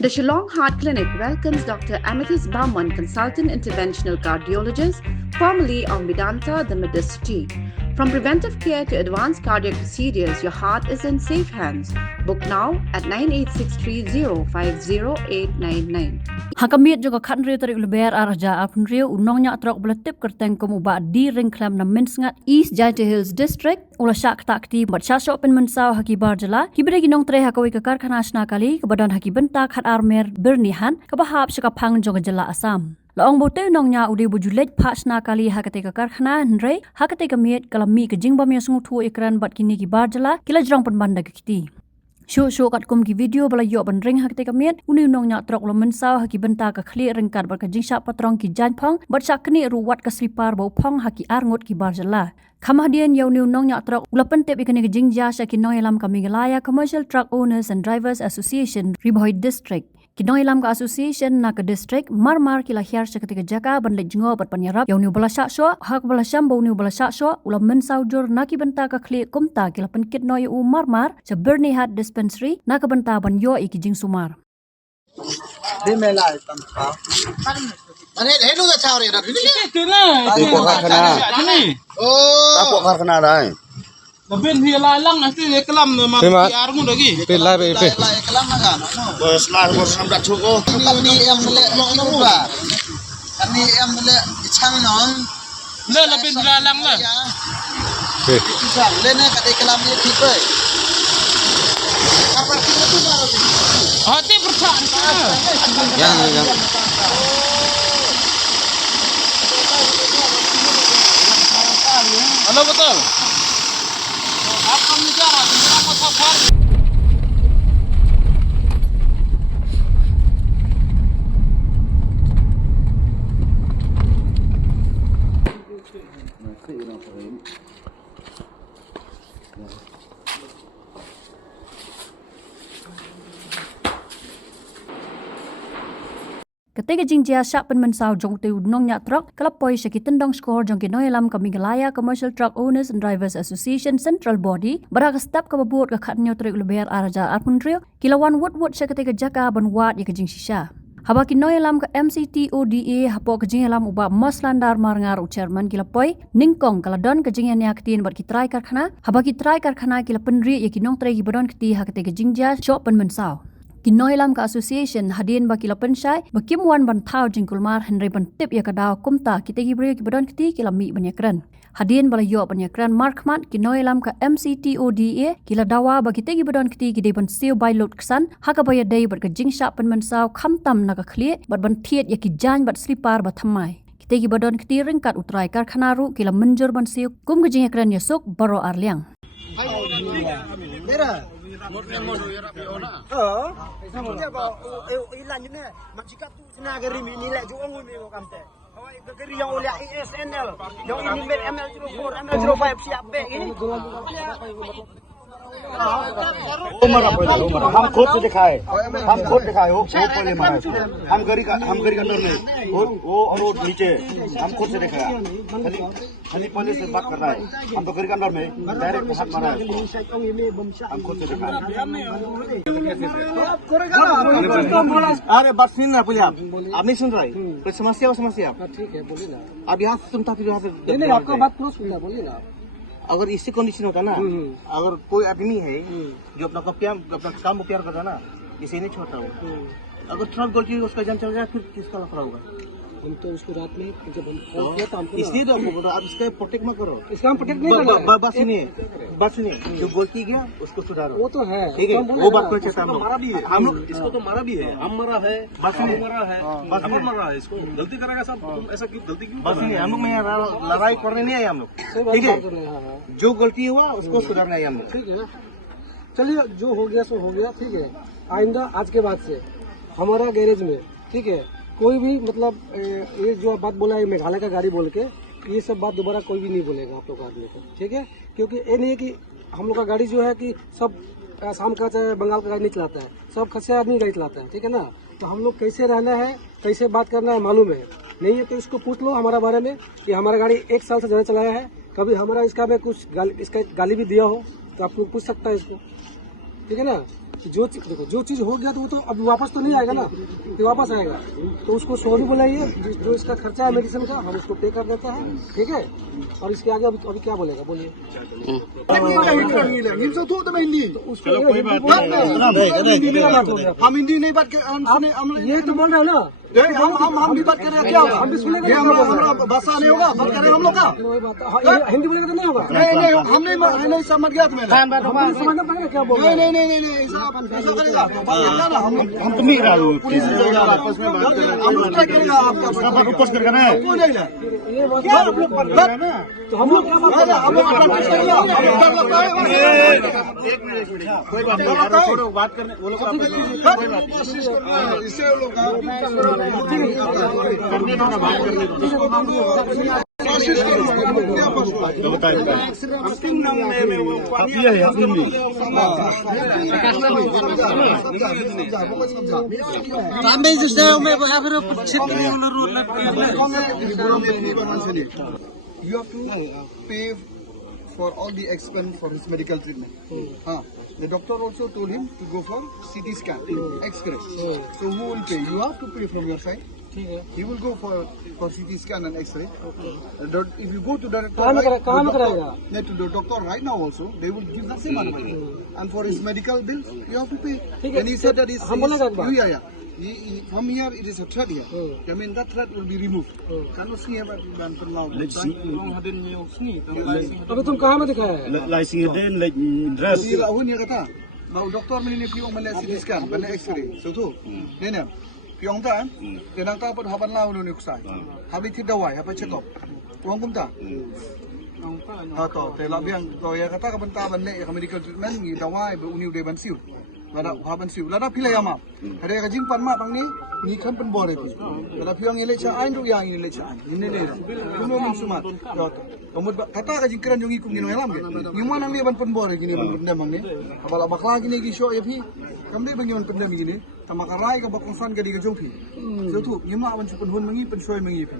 The Shillong Heart Clinic welcomes Dr. Amethyst Bauman, consultant interventional cardiologist, formerly of Medanta, the Medicity. From preventive care to advanced cardiac procedures, your heart is in safe hands. Book now at 9863050899. Hakamit juga kan rio tarik lebar arja apun rio unongnya trok beletip kerteng kemuba di ringklam na minsngat East Giant Hills District ula syak takti bat syasok pen mensau haki barjala hibere ginong tre hakawi ke karkhana asna kali kebadan haki bentak hat armer bernihan kebahap syakapang jonga jela asam. Laong bote nongnya udi bujulet pasna kali hakate ke karkhana hendre hakate kemiet kalami ke jingbam yang sungutu ikran bat kini ki barjala kila jrong penbanda ke kiti. Show kat kum ki video bala yo ban ring hakte kamiet uni nong nya trok lo mensau haki benta ka khli ringkat bar ka jingsha patrong ki jan phong bat sakni ruwat ka slipar bau phong haki arngot ki barjala khamadian yo ni nong nya trok ulapan tep ikani ka jingja sha ki nong elam kami galaya Commercial Truck Owners and Drivers Association Riboy District Kinong ilam ka association na ka district marmar kila hiar sa ketika jaka ban lejngo bat panyarap yaw ni bala sya hak bala syambo ni bala sya ulam mensau jor na ki benta ka khli kumta kila penkit no yu marmar sa Bernie Hat Dispensary na ka benta ban yo iki jing sumar Di mela tam pa. Ano hello da chawre na bini Di ko karkhana. oh Ako karkhana dai. Labin hila lang nanti eklam na mag-PR mo lagi. la eklam na ga no bos la bos nam da chuko ni em le no ba ani em le chang no Le labin hila lang na. chang le na ka eklam ni thik oi apa ki tu ba Hati percaan ka. Yang Ano betul? Apa negara kenapa safar? Ketika jingjia syak pen mensau jong tu nong nya trok kelapoi syaki tendong skor jong ki noilam kami galaya Commercial Truck Owners and Drivers Association Central Body barak step ka babut ka khatnyo trik leber araja apun rio kilawan wot syaki ketika jaka ban wat ya ke jing shisha haba ki noilam ka MCTODA hapo ka jing lam uba maslandar marngar chairman kilapoi ningkong kaladon ka jing nya ktin bat ki trai karkhana haba ki trai karkhana kila penri ya ki nong trai ki badon kti ha ketika jingjia shop pen mensau Kinoilam ka association hadin ba kila pensyai bakim wan ban thau jingkulmar henry ban tip ya kadaw kumta kita gibre ki badon kiti kila mi banyakran hadin bala yo banyakran markmat kinoilam ka MCTODA kila dawa ba kita gi badon kiti ki de ban siu by load ksan haka ba ya dei bat ka jingsha pen mensau khamtam na ka khlie bat ban thiet ya ki jan bat slipar ba thamai kita gi badon kiti ringkat utrai karkhana ru kila menjur ban siu kum ka jingakran yasuk baro arliang ilan ni majikat tu sena gari nilai juang ni mo kamte gari yang oleh ISNL yang ini ML 04 ML 05 siap be ini उमरा हम खुद से दिखाए वो पहले मारा हम गरी का अंदर में वो और वो नीचे हम खुद से दिखाया खाली पहले से बात कर रहा है हम तो गरी के अंदर में डायरेक्ट हाथ मारा है हम खुद से दिखाया अरे बात सुन ना पहले आप नहीं सुन रहे कोई समस्या ठीक है बोलिए ना अब यहाँ से सुनता फिर यहाँ से नहीं आपका बात पूरा सुनना बोलिए ना अगर इसी कंडीशन होता ना अगर कोई आदमी है जो अपना काम को प्यार करता ना इसे नहीं छोड़ता वो अगर थोड़ा गलती उसका जान चल जाए फिर किसका लफड़ा होगा हम तो उसको रात में जब हम फोन किया तो हमको इसलिए तो आपको बोल रहा आप इसका प्रोटेक्ट मत करो इसका हम प्रोटेक्ट नहीं करना बात सुनिए जो गलती किया उसको सुधारो वो तो है ठीक है वो बात को चाहता मारा भी है हम लोग इसको तो मारा भी है हम मरा है बात सुनिए मरा है अपन मरा है इसको गलती करेगा सब तुम ऐसा क्यों गलती क्यों बात सुनिए हम लोग में लड़ाई करने नहीं आए हम लोग ठीक है जो गलती हुआ उसको सुधारना है हम लोग ठीक है ना चलिए जो हो गया सो हो गया ठीक है आइंदा आज के बाद से हमारा गैरेज में ठीक है कोई भी मतलब ये जो बात बोला है मेघालय का गाड़ी बोल के ये सब बात दोबारा कोई भी नहीं बोलेगा आप लोग आदमी को ठीक है क्योंकि ये नहीं है कि हम लोग का गाड़ी जो है कि सब आसाम का चाहे बंगाल का गाड़ी नहीं चलाता है सब खसे आदमी गाड़ी चलाता है ठीक है ना तो हम लोग कैसे रहना है कैसे बात करना है मालूम है नहीं है तो इसको पूछ लो हमारा बारे में कि हमारा गाड़ी 1 साल से ज़्यादा चलाया है कभी हमारा इसका में कुछ इसका गाली भी दिया हो तो आप लोग पूछ सकता है इसको ठीक है ना कि देखो जो चीज हो गया तो वो तो अभी वापस तो नहीं आएगा ना, ये वापस आएगा। तो उसको सॉरी बुलाइए, जो इसका खर्चा है मेडिसिन का हम उसको पे कर देते हैं, ठीक है। और इसके आगे अभी क्या बोलेगा, बोलिए। उसको हम हिंदी नहीं बात कर, ये तो बोल रहे हो ना, हम भी बात कर रहे हैं, क्या हम भी सुनेंगे। हमारा भाषा नहीं होगा, बात करें हम लोग का। वही बात हिंदी बोलेगा तो नहीं होगा। नहीं हम नहीं समझ गया तुम्हें। समझना पड़ेगा क्या बोल रहे हैं। नहीं ऐसा करेगा तो बात करना ना, हम तो नहीं रहा हूँ पुलिस आपस में बात करेंगे, हम लोग ट्राई करेंगे आपका रिक्वेस्ट करके ना कोई नहीं है। ये बात क्या आप लोग बात कर रहे हैं? तो हम लोग क्या बात कर रहे हैं? हम लोग प्रैक्टिस करेंगे, हम लोग डर लगता है। कोई बात नहीं, छोड़ो बात करने वो लोग आपस में कोई बात नहीं, इससे लोग करने दो ना, बात करने दो। कोशिश करो, बताइए आप ये है अपनी You have to pay for all the expense for his medical treatment. The doctor also told him to go for CT scan, X-ray. So who will pay? You have to pay from your side. He will go for CT scan and X-ray. If you go to the doctor, to the doctor right now also, they will give the same amount of money. And for his medical bills, you have to pay. And he said that from here it is a threat here. I mean that threat will be removed. Cannot see him Let's see. अभी तुम कहाँ में दिखाया है? License then like dress Hun ya kata, bau doktor meni piong mele CT scan, mele X-ray. So tu, nene, piong ta, tenang ta pun haban lau ni kusai. Habis tidak wai, apa check up. Uang kum ta. To, te labiang to ya kata kabenta ban ne medical treatment ni dawai be uniu de ban siu. Lada haban siu. Lada pilai ama. Ada ka jing pan ma pang ni kan pen bore pi. Lada piong ile cha ain ru yang ile cha ain. Ini ne. Kuno min sumat. Kamu kata ka jing keran yung ikum ni noelam ke. Ni mana ni ban pen bore gini ban pendam mang ni. Abala bakla gini gi show ya pi. Kamde bang yon pendam gini. Tamakarai ka bakong fan ka di ka jong pi. So tu, ni ma ban su pen hun mangi pen shoy mangi pi.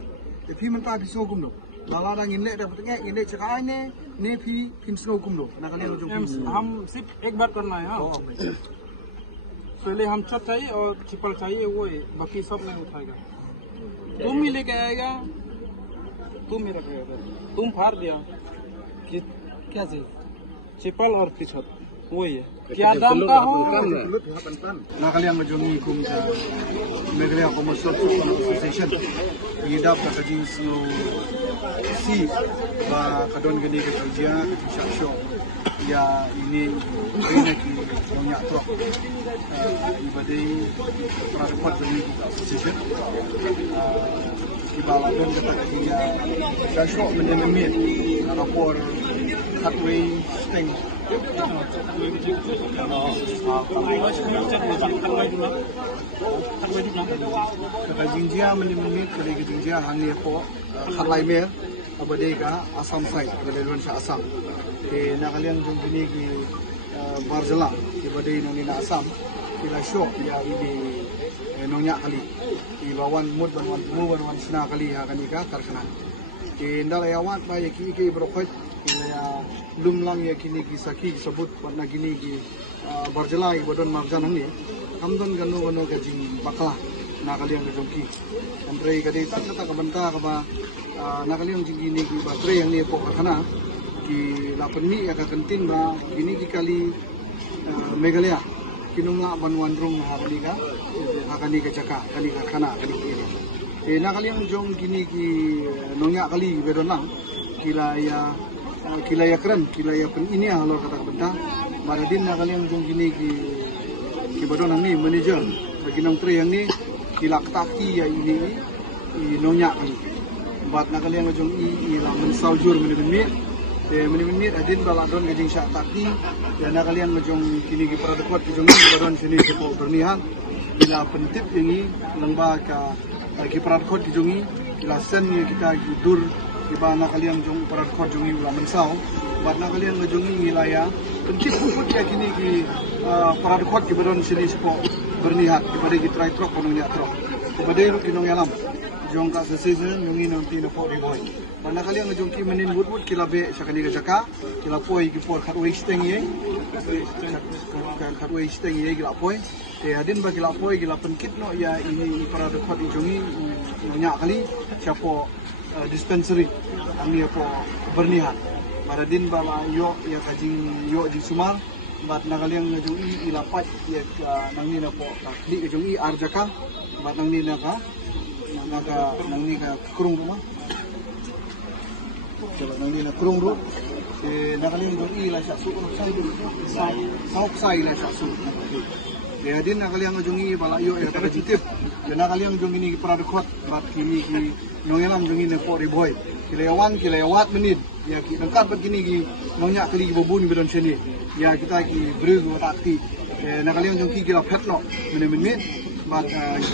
Te pi man ta pi so kum do. Lala da ngin le da putenge ngin le cha ain ne pi pin so kum do. Na kali jong pi. हम सिर्फ एक बार करना है। हाँ, पहले हम छत चाहिए और छिपल चाहिए, वो है, बाकी सब नहीं उठाएगा। तुम ही लेके आएगा, तुम ही रखेगा, तुम फाड़ दिया क्या चीज? छिपल और छत, वो ही है। क्या दाम का हो? Na kali ang jong ikum sa Megalea Commercial Association. Idap ka kajing snow si ba kadon gani ka tijia ka show. Ya ini ki punya truk. Ibadai pradupat jong association. Ibala don ka tijia ka show menemit rapor hatway sting. Kajingjia menimit kali kajingjia hani po halai mer abadai ka Assam side abadai luan sa Assam ke nakaliang jung gini ki Barjala abadai nang ina Assam kila show ya ini nongnya kali ibawan mud ban sina kali ha kani ka karkhana ke ndala yawat ba ya ki brokot ya belum lang ya kini ki saki sebut warna gini ki Barjala ibadon marjan hani kamdon gano gajing bakla nakaliang gajongki andre kadi takata kabanta ka ba nakaliang gini ki batre yang ni po kana ki lapenni ya ka kentin ba gini ki kali Megalea kinungla banwan rum hakani ka caka kali ka kana kali ki nakaliang jong gini ki nongya kali bedon lang kilaya keren kilaya pen ini halor kata benda maradin nakaliang jong gini ki badon ni manager bagi nang tre yang ni kilak taki ya ini nonya bat nakaliang jong ilang mensaujur menit adin baladon gajing syak taki dan nakaliang jong kini ki peradekwat ki jong badon sini ko bernihan bila pentip ini lengba ka ki peradekwat ki jongi kila sen ni kita dur iba nakaliang jong peradekwat jongi ulah mensau bat nakaliang jongi ngilaya pentip puput ya kini ki peradekwat ki badon sini sepo bernihat kepada kita try truk kono nya truk kepada ru kinong yalam jong ka season yung inong tinapo riboy. Pada kali ang jong ki menin wood kila be sakani ka jaka kila poi ki por khatway steng ye khatway steng ye kila poi te adin ba kila poi kila penkit no ya ini para dekat jongi banyak kali siapa dispensary ani apa bernihan pada din ba yo ya kajing yo di sumar bat nakaliang na jong i ilapat ya nang ni na po di ka jong i arjaka bat nang ni na ka nang ni ka kurung rumah nang ni na kurung ru nakaliang jong i la sya su sai la sya su ya din nakaliang na jong i bala yo ya ka jitip ya nakaliang jong ini para dekot bat kini ki nongelam jong i na po riboy kilawat menit ya ki lengkap begini ki nonyak kali bubun bidon sini ya kita ki bregu takti nakaliang jong ki kila petno menit bat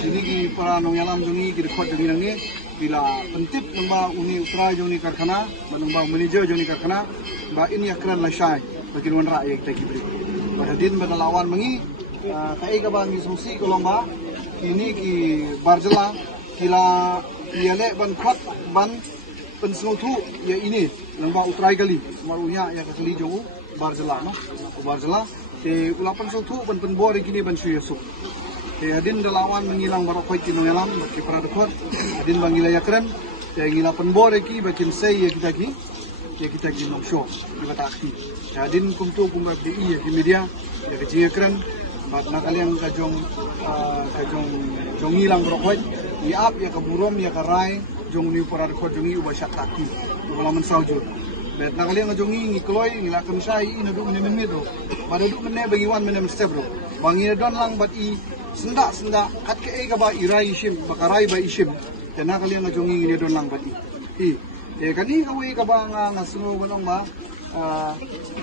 ini ki para nonyalam jong ki dekot jong ni bila pentip namba uni utra jong ni karkhana namba manager jong ni karkhana ba ini akran la syai bagi wan rakyat kita ki bregu badin badalawan mengi kai ka bang susi kolomba ini ki barjala kila yale ban khat ban pensutu ya ini lamba utrai kali marunya ya kali jongu barjala te ulapan sutu ban penbor kini ban suyesu te adin dalawan mengilang barokoi kino yalam bagi para dekor adin bangila yakren te ngila penbor ki bakin sei ya kita ki no show kita takti adin kumtu kumba di ya di media ya ke yakren bat nakaliang kajong ngilang barokoi ya ap ya kaburom ya karai jong ni para dekor jongi uba syataki ulaman saujud bet nakaliang jongi ngikloi ngilakam sai ina du menem do pada du menne bagi wan menem step bro bangi don lang bat i senda kat ke ga ba irai shim bakarai ba ishim dan nakaliang jongi ni don lang bat i kani kawe ka ba nga nasuno banong ba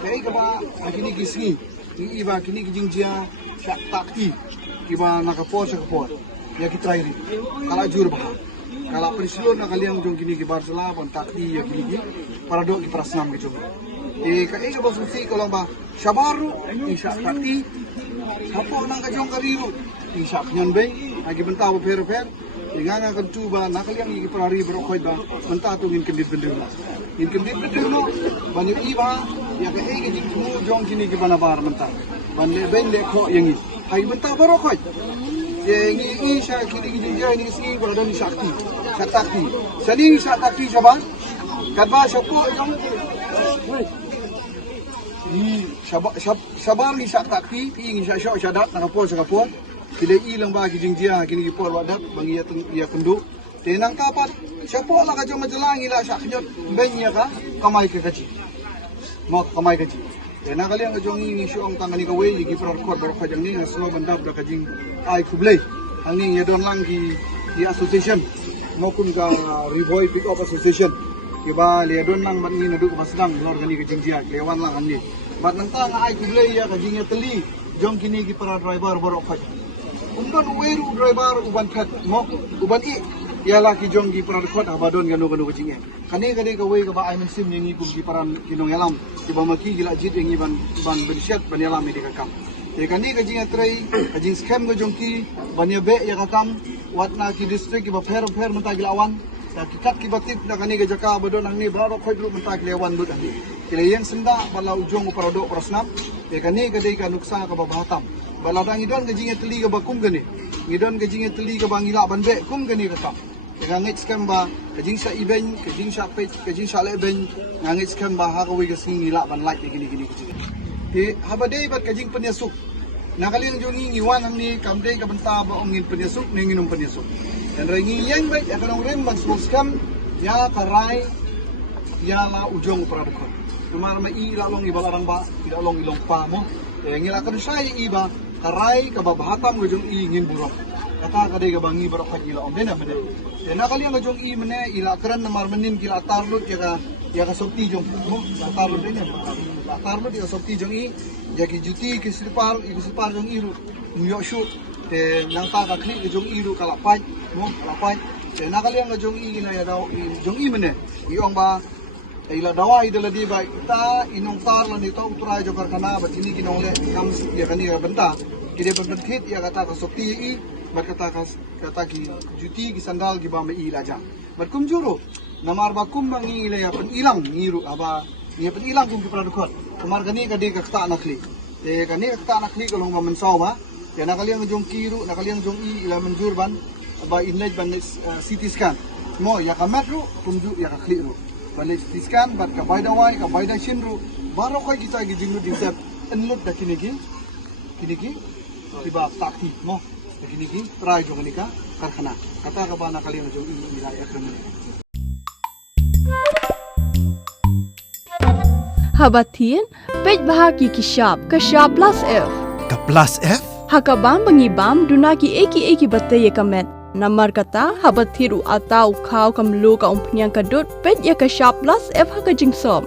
kai ka ba akini kisgi iba kini kijingjia syataki kiba nakapor ya kitrai kala jur ba kalau peristiwa nak kalian jong kini ki Barcelona pun takdi ya kini ki para dok ki prasnam ki jong kai ka basusi kalau ba shabaru insya takdi hapo nang ka jong kariru insya nyan be agi benta ba fer inganga kan tuba nak kalian ki para ri berokoi ba benta tu ngin kendit bendu no banyu iba ya kai ki jong kini ki banabar benta bande ben le kho yangi hai benta berokoi ini saya kini dia ini sini berada di sakti. Jadi sakti siapa? Kadba siapa yang ini sabar ni sakti ini saya syadat nakapor sakapor. Tidak ilang bagi jingjia kini kipor wadat bagi ya kenduk. Tenang kapat siapa lah kajong majalang ila saknyot benya ka kamai ke kaji. Mau kamai kaji. Tenang kalian kajong ini syong tangani kawe jadi perkor berkajang ni aslo bandar berkajing ai kublai angni ya don lang ki association maupun ka riboy pick up association kiba le don lang man ni nadu ka basdang lor gani ka jingjia lewan lang anni bat nang ta ai kublai ya ka jingya teli jong kini ki para driver borok ka umban weru driver uban phat mo uban i ialah ki jong ki para khot abadon ganu ka jingya kani ka we ka ba ai mensim ni kum ki para kinong yalam kiba maki gila jit ngi ban bershat ban yalam ni ka kam kani kajing atrai kajing scam ko jongki banya be ya kakam watna ki district ki ba fer menta gilawan ta kikat ki batip na kani ka jaka badon ang ni baro khoi dulu menta gilawan bud ani kilayen senda bala ujong parodok prasnap kani kadai ka nuksa ka ba bahatam bala dang idon kajing atli ka ba kum gani idon kajing atli ka ba ngila ban be kum gani ka kam ngangit scam ba kajing sa iben kajing sa page kajing sa leben ngangit scam ba ha ka wi ka ngila ban like gini habadai bat kajing penyasuk nakaliang jongi ngiwan ang ni kamdai ka benta ba ongin penyasuk ninginom penyasuk dan rangi yang baik akan rim ban scam ya karai ya la ujong pradukon tumar ma i la long ibalarang ba tidak long ilong pa mo ngila kan sai iba karai ka babahatam ujong i ngin burok kata kadai ka bangi barok ka gila om dena mede nakaliang ujong i mene ila kran namar menin gila tarlut ya ka sokti jong mo tarlut dena tarlo di asopti jong i jaki juti ke sipar jong i ru yo shoot te nang ta ka kli jong i ru kalapai te nakaliang jong i na ya daw jong i mene iong ba ila dawa idala di ba ita inong tar la nito upra jokar kana ba tini ginong le nam ya kani benta kide bentit ya kata ka sopti i bat kata ki juti ki sandal ki ba me il aja bat kum juro namar ba kum mangi ile ya pen ilang ngiru aba ni pen ilang kum ki pala dukot kamar gani ka de ka ta nakli te kani ka ta nakli ko long man saw ba ya nakaliang jong kiru nakaliang jong i ila manjur ban aba inlay ban CT scan mo ya ka metro kum ju ya ka kli ru ban CT scan bat ka baida wai ka baida shinru baro kai kita gi jingru disep enlut da kiniki tiba takti mo kiniki try jong nika karkhana kata ka ba nakaliang jong i ila ya kan Habatin, pej bahagi kishap, kashap plus F. Ka plus F? Hakabam bangibam dunaki eki batte ye kamet. Namar kata habathiru atau khau kamlu ka umpnyang kadut pej ya kashap plus F haka jingsom.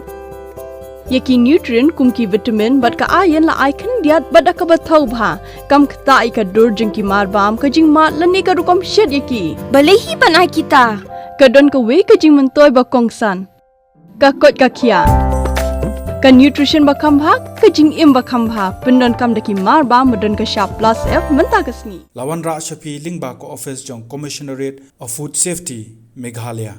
Yaki nutrient kumki vitamin bat ka ayen la icon diat bat ka bathau bha kam khta ka dur jingki marbam ka jing mat lani ka rukom shed yaki. Balehi banai kita. Kadon ka we ka jing mentoy ba kongsan. Ka kot ka khia. Ka nutrition bakam bha ka jing im bakam bha pendon kam daki mar ba modon ka sharp plus F menta kasni Lawan Ra Shafi Lingba ko office jong Commissionerate of Food Safety Meghalaya